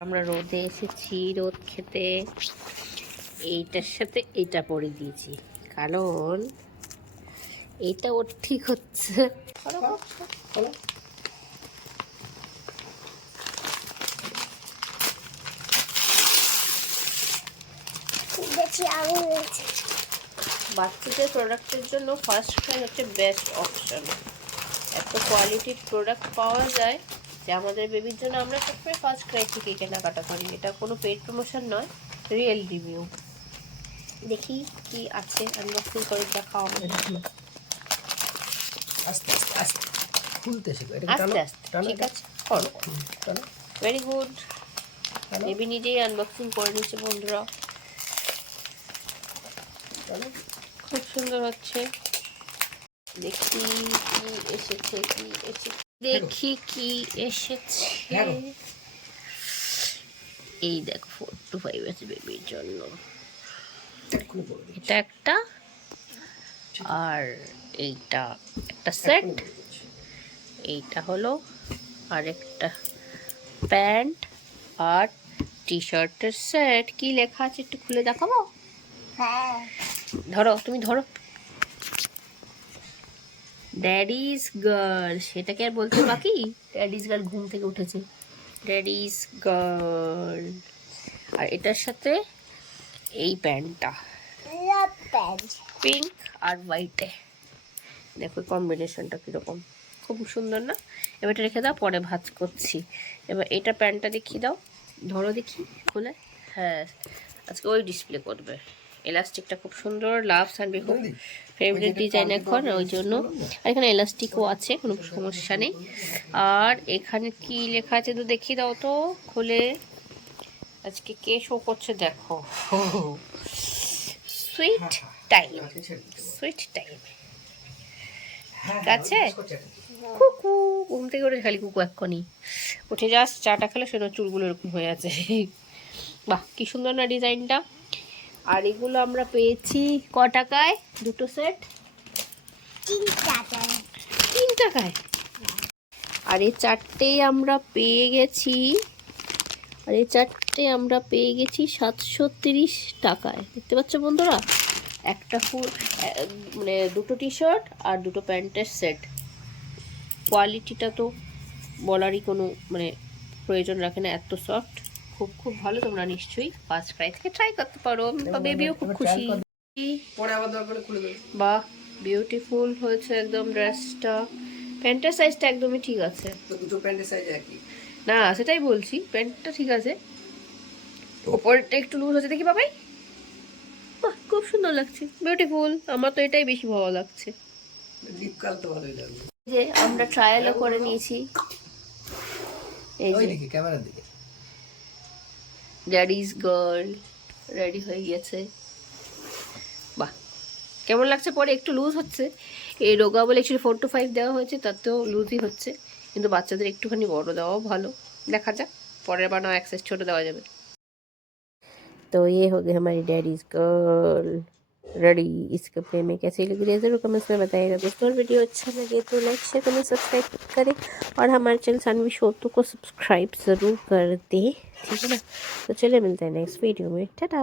আমরা রোদে এসেছি রোদ খেতে। এইটার সাথে এইটা পরে দিয়েছি কারণ এইটা ওর ঠিক হচ্ছে। বাচ্চাদের প্রোডাক্টের জন্য ফার্স্ট ক্রাই হচ্ছে বেস্ট অপশন। এত কোয়ালিটির প্রোডাক্ট পাওয়া যায় যে আমাদের বেবির জন্য আমরা সবসময় ফার্স্ট ক্রাই থেকে কেনাকাটা করি। এটা কোনো পেড প্রমোশন নয়, রিয়েল রিভিউ। দেখি কি আছে, আনবক্সিং করে দেখাও আমাদের। আস্তে আস্তে আস্তে খুলতে শেখো, আস্তে আস্তে ঠিক আছে, করো। Very good. বেবি নিজেই আনবক্সিং করে নিচ্ছে বন্ধুরা, খুব সুন্দর হচ্ছে। দেখি কি এসেছে, কি এসেছে, দেখি কি এসেছে। এই দেখো 4 to 5 আছে বেবির জন্য। এটা একটা, আর এইটা একটা সেট। এইটা হলো আর একটা প্যান্ট আর টি শার্টের সেট। কি লেখা আছে একটু খুলে দেখাবো? হ্যাঁ ধরো, তুমি ধরো। ড্যাডিস গার্ল, সেটাকে আর বলতে বাকি? ড্যাডিস গার্ল ঘুম থেকে উঠেছে, ড্যাডিস গার্ল। আর এটার সাথে এই প্যান্টটা পিঙ্ক আর হোয়াইটে, দেখো কম্বিনেশনটা কীরকম, খুব সুন্দর না? এবার এটা রেখে দাও, পরে ভাঁজ করছি। এবার এটা প্যান্টটা দেখিয়ে দাও, ধরো দেখি খুলে। হ্যাঁ, আজকে ওই ডিসপ্লে করবে। এলাস্টিকটা খুব সুন্দর, লাভ সানবি খুব ফেভারিট ডিজাইন এখন, ওই জন্য। আর এখানে এলাস্টিকও আছে, কোনো সমস্যা নেই। আর এখানে কি লেখা আছে তো দেখিয়ে দাও তো খুলে। আজকে কে শো করছে দেখো, সুইট টাইম, সুইট টাইম। ঠিক আছে, কুকু ঘুম থেকে উঠে খালি কুকু এক্ষুনি উঠে যাস, চাটা খেলে সেটা চুলগুলো এরকম হয়ে আছে। বাহ, কি সুন্দর না ডিজাইনটা। আর এগুলো আমরা পেয়েছি ক টাকায়? দুটো সেট 3 টাকায়। আর এই চারটেই আমরা পেয়ে গেছি, 730 টাকায়। দেখতে পাচ্ছ বন্ধুরা, একটা ফুল মানে দুটো টি শার্ট আর দুটো প্যান্টের সেট। কোয়ালিটিটা তো বলারই কোনো মানে প্রয়োজন রাখে না, এত সফট, খুব খুব ভালো। তোমরা নিশ্চয়ই ফার্স্ট ক্রাই থেকে ট্রাই করতে পারো। বেবিও খুব খুশি। বাহ, বিউটিফুল হয়েছে একদম ড্রেসটা। প্যান্টের সাইজটা একদমই ঠিক আছে। দুটো প্যান্টের সাইজ একই না, সেটাই বলছি, প্যান্টটা ঠিক আছে, ওপরটা একটু লুজ হচ্ছে। দেখি বাবাই, বাহ খুব সুন্দর লাগছে, বিউটিফুল। আমার তো এটাই বেশি ভালো লাগছে। যে আমরা ট্রায়ালও করে নিয়েছি, এই যে ক্যামেরার দিকে ড্যাডিস গার্ল রেডি হয়ে গেছে। বাহ, কেমন লাগছে? পরে একটু লুজ হচ্ছে, এই রোগা বলে একটু 4 to 5 দেওয়া হয়েছে, তাতেও লুজই হচ্ছে, কিন্তু বাচ্চাদের একটুখানি বড় দেওয়াও ভালো। দেখা যাক, পরের বার না অ্যাক্সেস ছোট দেওয়া যাবে। तो ये हो गई हमारी डैडीज गर्ल रेडी। इस कपड़े में कैसी लग रही है ज़रूर कमेंट्स में बताइएगा दोस्तों। और वीडियो अच्छा लगे तो लाइक शेयर करें, सब्सक्राइब करें, और हमारे चैनल सानवी शोतू को सब्सक्राइब ज़रूर कर दें, ठीक है ना? तो चलिए मिलते हैं नेक्स्ट वीडियो में, टाटा।